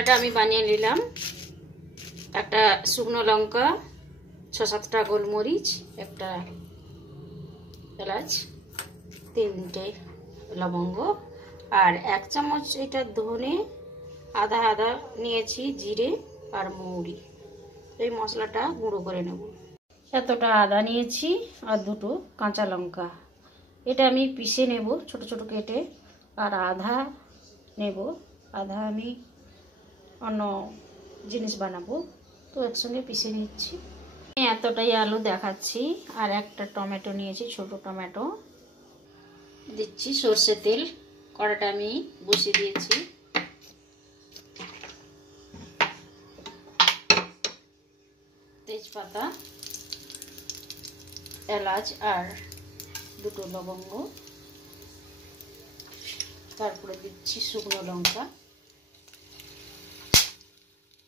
এটা আমি বানিয়ে নিলাম। একটা শুকনো লঙ্কা, 6-7টা গোলমরিচ, একটা এলাচ, 3টে লবঙ্গ, আর 1 চামচ এটা ধনে, আদা নিয়েছি, জিরে আর মৌরি। এই মশলাটা গুঁড়ো করে নেব। এতটা আদা নিয়েছি আর 2টো কাঁচা লঙ্কা। এটা আমি পিষে নেব ছোট ছোট কেটে। আর আধা নেব, আধা আমি অন্য জিনিস বানাবো, তো একসঙ্গে পিষে নিচ্ছি। এতটাই আলু দেখাচ্ছি। আর একটা টমেটো নিয়েছি, ছোট টমেটো। দিচ্ছি সর্ষে তেল। কড়াটা আমি বসিয়ে দিয়েছি। তেজপাতা, এলাচ আর 2টো লবঙ্গ, তারপরে দিচ্ছি শুকনো লঙ্কা,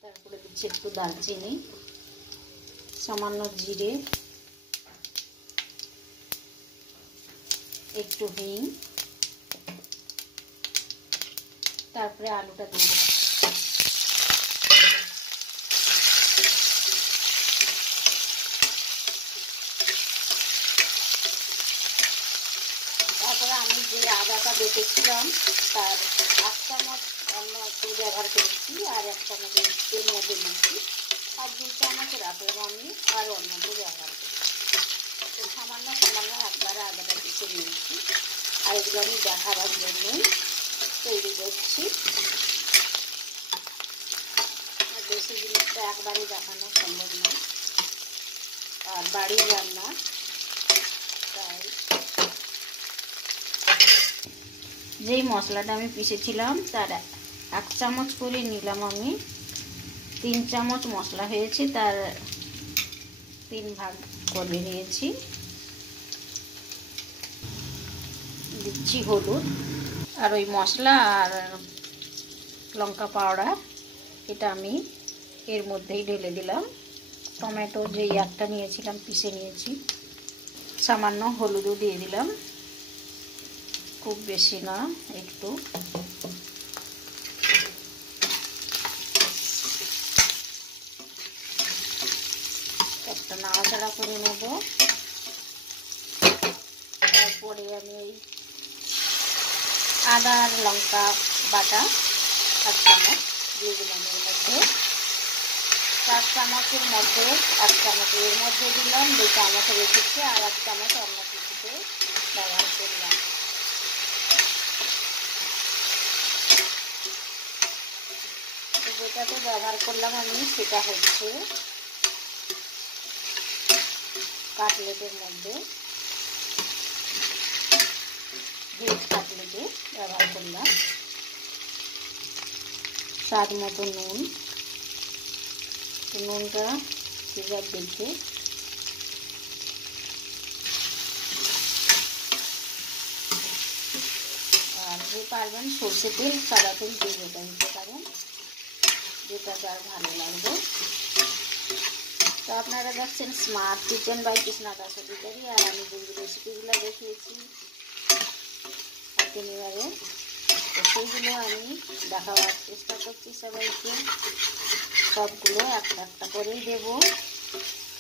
তারপরে দিচ্ছি একটু দারচিনি, সামান্য জিরে, একটু হিং, তারপরে আলুটা দিয়ে দেব। তারপরে আমি যে আদাটা বেটেছিলাম তার 1 চামচ অন্য একটু ব্যবহার করেছি, আর 1 চামচ এর মধ্যে দিচ্ছি, আর 2 চামচ রাখলাম আমি আর অন্যটা ব্যবহার করেছি। তো সামান্য একবারে আদাটা পিষে নিয়েছি। আর এগুলো আমি দেখাবার জন্যই তৈরি করছি। আর বেশি জিনিসটা একবারই দেখানো সম্ভব নয়, আর বাড়ির রান্না, তাই যেই মশলাটা আমি পিষেছিলাম তার 1 চামচ করে নিলাম আমি। 3 চামচ মশলা হয়েছে, তার 3 ভাগ করে নিয়েছি। দিচ্ছি হলুদ, আর ওই মশলা আর লঙ্কা পাউডার এটা আমি এর মধ্যেই ঢেলে দিলাম। টমেটো যেই একটা নিয়েছিলাম পিষে নিয়েছি। সামান্য হলুদও দিয়ে দিলাম, খুব বেশি না, একটু। একটা নাড়াচাড়া করে নেব। তারপরে আমি ওই আদা আর লঙ্কা বাটা 1 চামচ দিয়ে দিলাম এর মধ্যে। 4 চামচের মধ্যে 1 চামচ এর মধ্যে দিলাম, 2 চামচ রেখেছি, আর 1 চামচ অন্য কিছুতে ব্যবহার করলাম। যেটাতে ব্যবহার করলাম আমি সেটা হচ্ছে কাটলেটের মধ্যে, ভেজ কাটলেটে ব্যবহার করলাম। স্বাদ মতো নুন, নুনটা সিজার দেখে। আর যে পারবেন সর্ষে তেল, সাদা তেল দিয়ে যেটা দিতে পারেন, যেটা যার ভালো লাগবে। তো আপনারা দেখছেন smart kitchen by Krishna Das Adhikari. আর আমি যে রেসিপিগুলো দেখিয়েছি হ্যাপি নিউ ইয়ারে, তো সেইগুলো আমি দেখাবার চেষ্টা করছি সবাইকে। সবগুলো একটা একটা করেই দেব।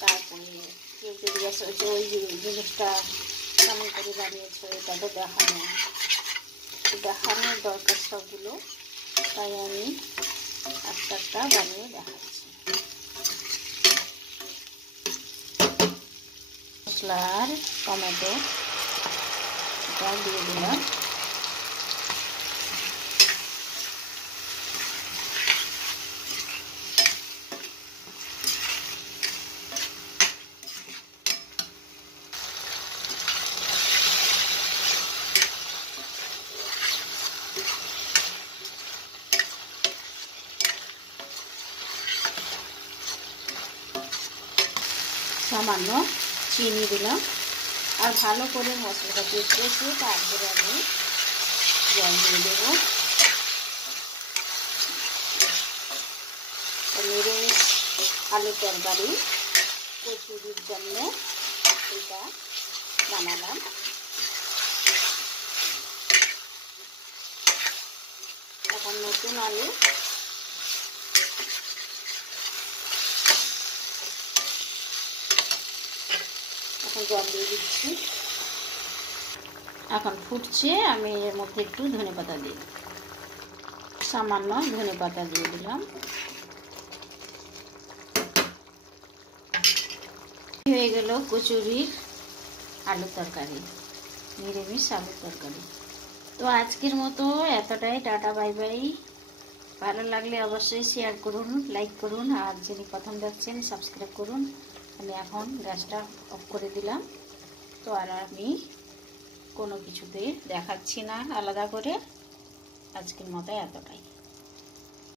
তারপরে কেউ জিজ্ঞাসা হচ্ছে ওই জিনিসটা কেমন করে বানিয়েছো, এটা তো দেখানোর দরকার সবগুলো, তাই আমি একটা একটা বানিয়ে দেখাচ্ছি। মশলা আর টমেটো এটা দিয়ে দিলাম। সামান্য চিনি দিলাম, আর ভালো করে মশলাটাকে কষিয়ে তারপরে আমি জল দিয়ে দেবো। নিরামিষ আলু তরকারি কচুরির জন্য এটা বানালাম। এখন নতুন আলু এখন জল দিয়ে দিচ্ছি। এখন ফুটছে, আমি এর মধ্যে একটু ধনেপাতা দিই, সামান্য ধনেপাতা দিয়ে দিলাম। হয়ে গেল কচুরির আলুর তরকারি, নিরামিষ আলুর তরকারি। তো আজকের মতো এতটাই, টাটা বাই বাই। ভালো লাগলে অবশ্যই শেয়ার করুন, লাইক করুন, আর যিনি প্রথম দেখছেন সাবস্ক্রাইব করুন। আমি এখন গ্যাসটা অফ করে দিলাম। তো আর আমি কোনো কিছুতে দেখাচ্ছি না আলাদা করে। আজকের মতো এতটাই।